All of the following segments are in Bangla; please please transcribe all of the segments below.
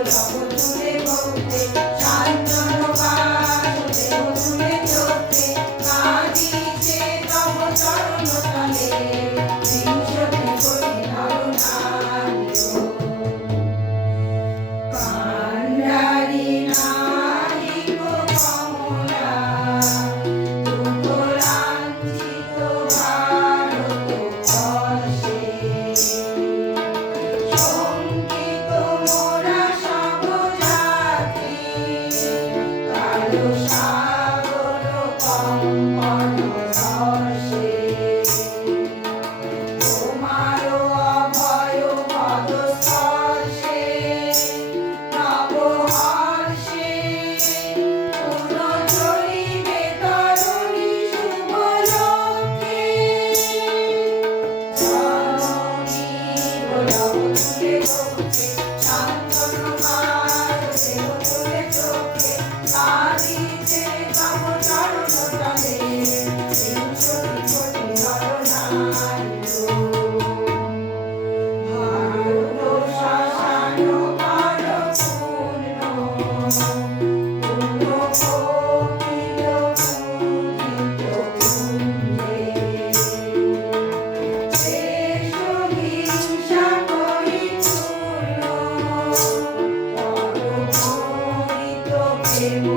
গো জগতুলে ভক্তে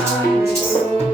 I'm eyes.